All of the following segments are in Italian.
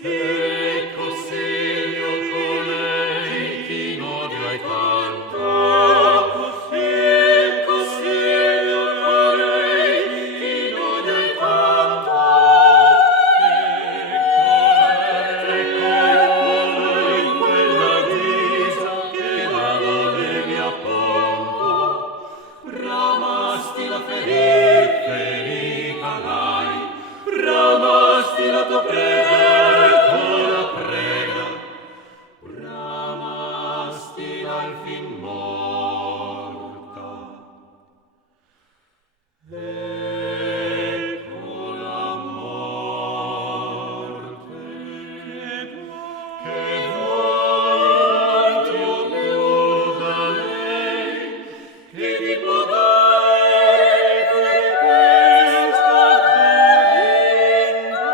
Ecco Silvio con lei, chi in odio hai tanto. Ecco Silvio con lei, chi in odio hai tanto. Ecco lei, quella guisa che la volevi appunto. Bramasti la ferita l'hai, bramasti la tua preda, ecco la preda, bramasti al fin morta. Ecco la morte, che vuoi tanto più da lei, che ti può dare per questa dorinda.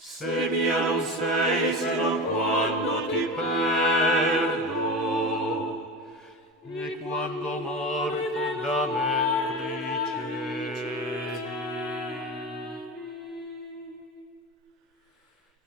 Se mia non sei, se non quando ti perdo, e quando morte da me ricedi.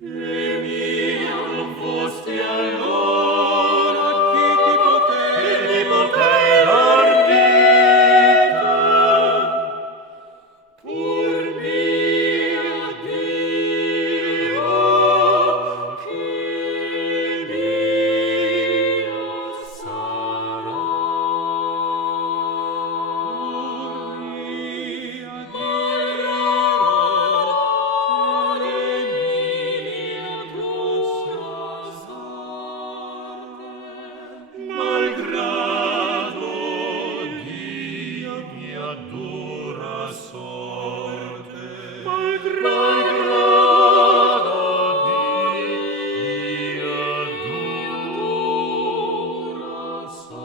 E mia non fosti allora, che ti potei dar vita, pur mia Dio, che mia sarà. Pur mia malgrado Dio mia dura sorte, malgrado Dio dura sorte.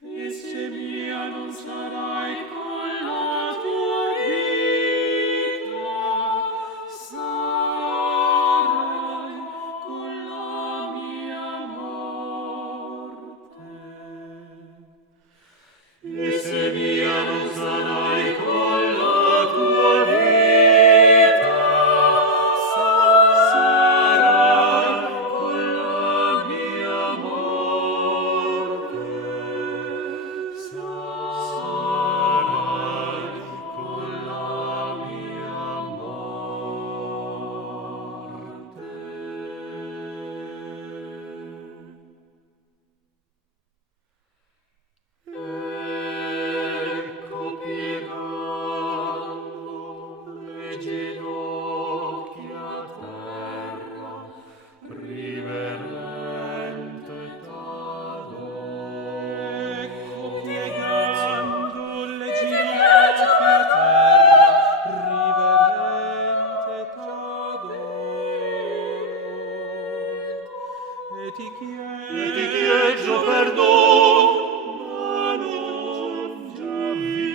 E se mia non sarai con la tua vita, sarai con la mia morte. E se mia non sarai con la tua vita, sarai con la mia morte. Sarai con la mia morte. Ecco piegando le ginocchia a terra, riverente t'adoro. Ecco piegando le ginocchia a terra, riverente t'adoro. E ti chiedo perdono, ma non già vita.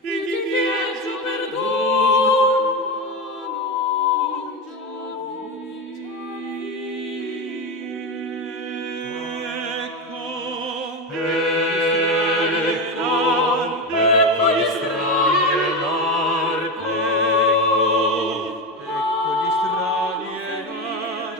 E ti chiedo perdono, ma non già vita. Ecco gli strali e l'arco. Ecco gli strali e l'arco.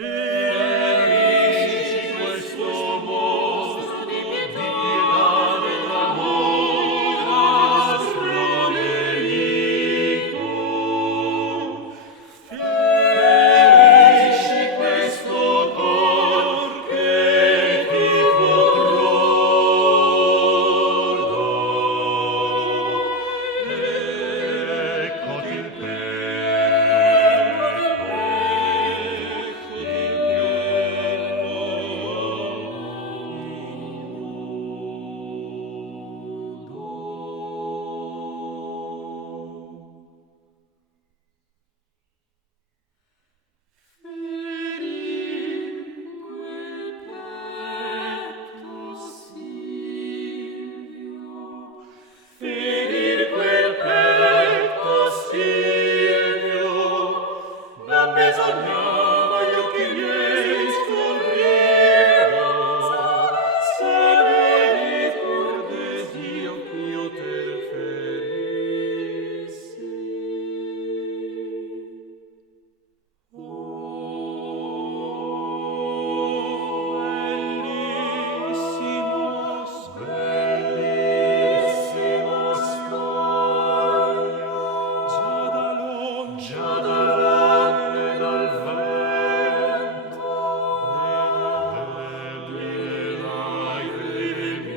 Ferisci questo mostro di pietà dell'amor nostro nemico. Ferisci questo cor che ti fu pronto. Eccoti il ferir quel petto Silvio, non bisognava gli occhi miei scoprire, se vedi pur desio ch'io te ferissi. Bellissimo scoglio, già dall'onde e dal vento, delle lacrime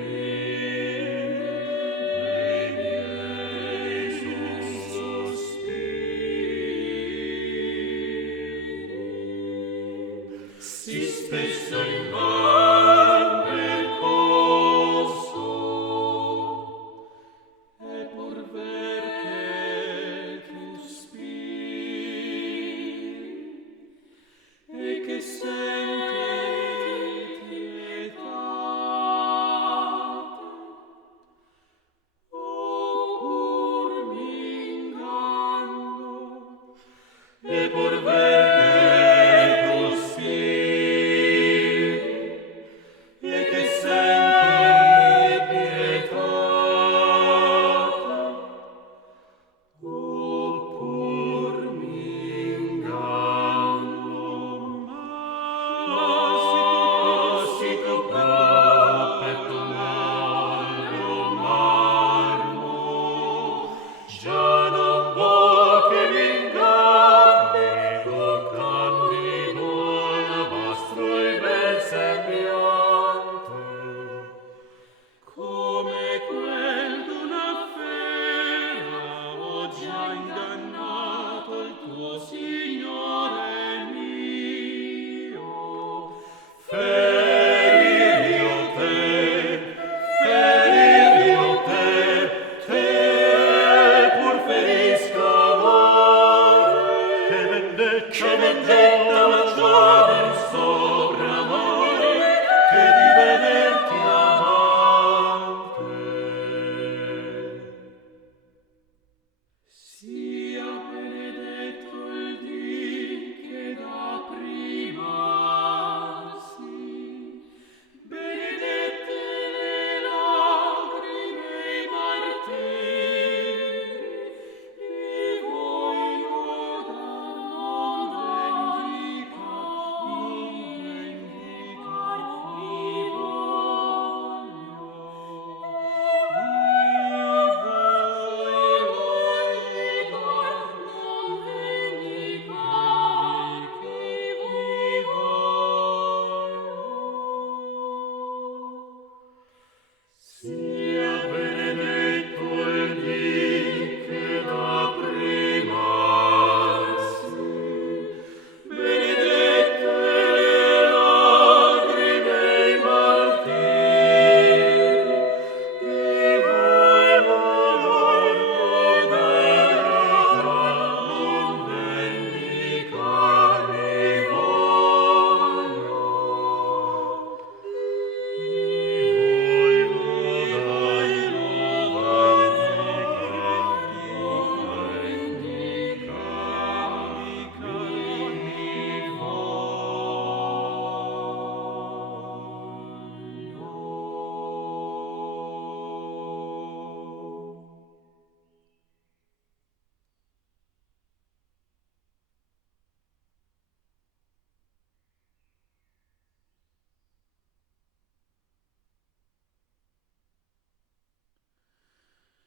dei miei sospiri. Si spesso invan percorso, e pur ver che tu spiri, e che segni